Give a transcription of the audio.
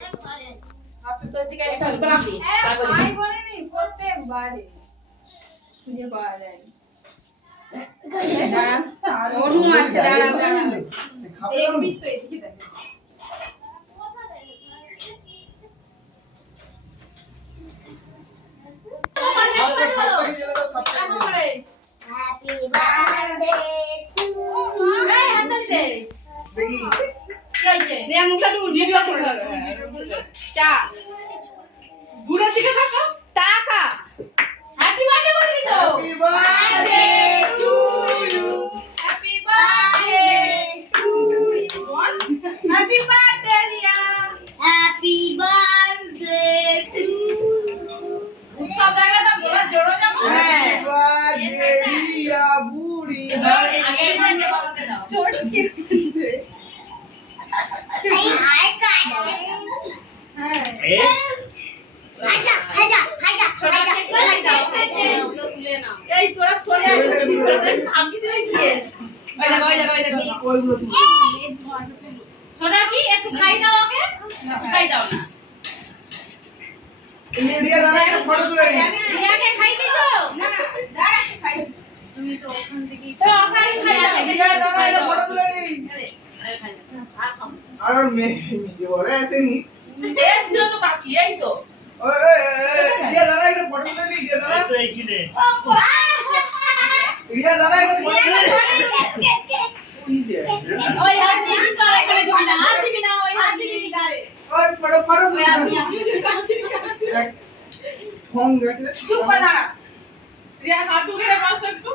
আপনি তো এদিকে একটা গোলাপি আই বলেনি প্রত্যেকবারে খুঁজে পাওয়া যায় দাঁড়া ওর রুম আছে দাঁড়া এক বিশ্ব এদিকে দেখ Happy birthday to you. এই হাততালি দে দেখি কি হইছে রিয়া মুখটা দূর ভিডিও করতে চা দূরের দিকে থাকো টাকা হ্যাপি বার্থডে বলবি তো happy birthday to you happy birthday to you happy birthday Riya Happy birthday to উৎসব জায়গা তো বড় জোড়ো যাবো হ্যাপি বার্থডে রিয়া বুড়ি আগে গানে বাবাকে দাও ছোট কি হচ্ছে you. I got হ্যাঁ Haja. ছোটা কেক খাই দাও ওগুলো তুলে নাও এই তোরা সরে আয় ভাবি দিলে কি ওই দেখো ওইগুলো তুমি ছোটা কি একটু খাই দাও ওকে খাই দাও না রিয়া দাঁড়া একটা ফটো তুলে নি রিয়াকে খাই দিছো না দাঁড়া খাই তুমি তো ওখান থেকে তো ওখানে খাই দাও রিয়া দাঁড়া একটা ফটো তুলে নি আর খাও আর মে জোরে আসেনি এসো তো বাকি এই তো ওই রিয়া দাঁড়া একটা ফটো তুলে নি রিয়া দাঁড়া রিয়া দাঁড়া একটা ফটো তুলে নি ওই দে ওই হাত দিয়ে তো আর এখানে দিবি না হাত দিবি না ওই হাত দিবি ওই ফটো ওই হাত তুলে দিয়ে ফোন গেছে চুপ করে দাঁড়া রিয়া হাঁটু গেড়ে বসো একটু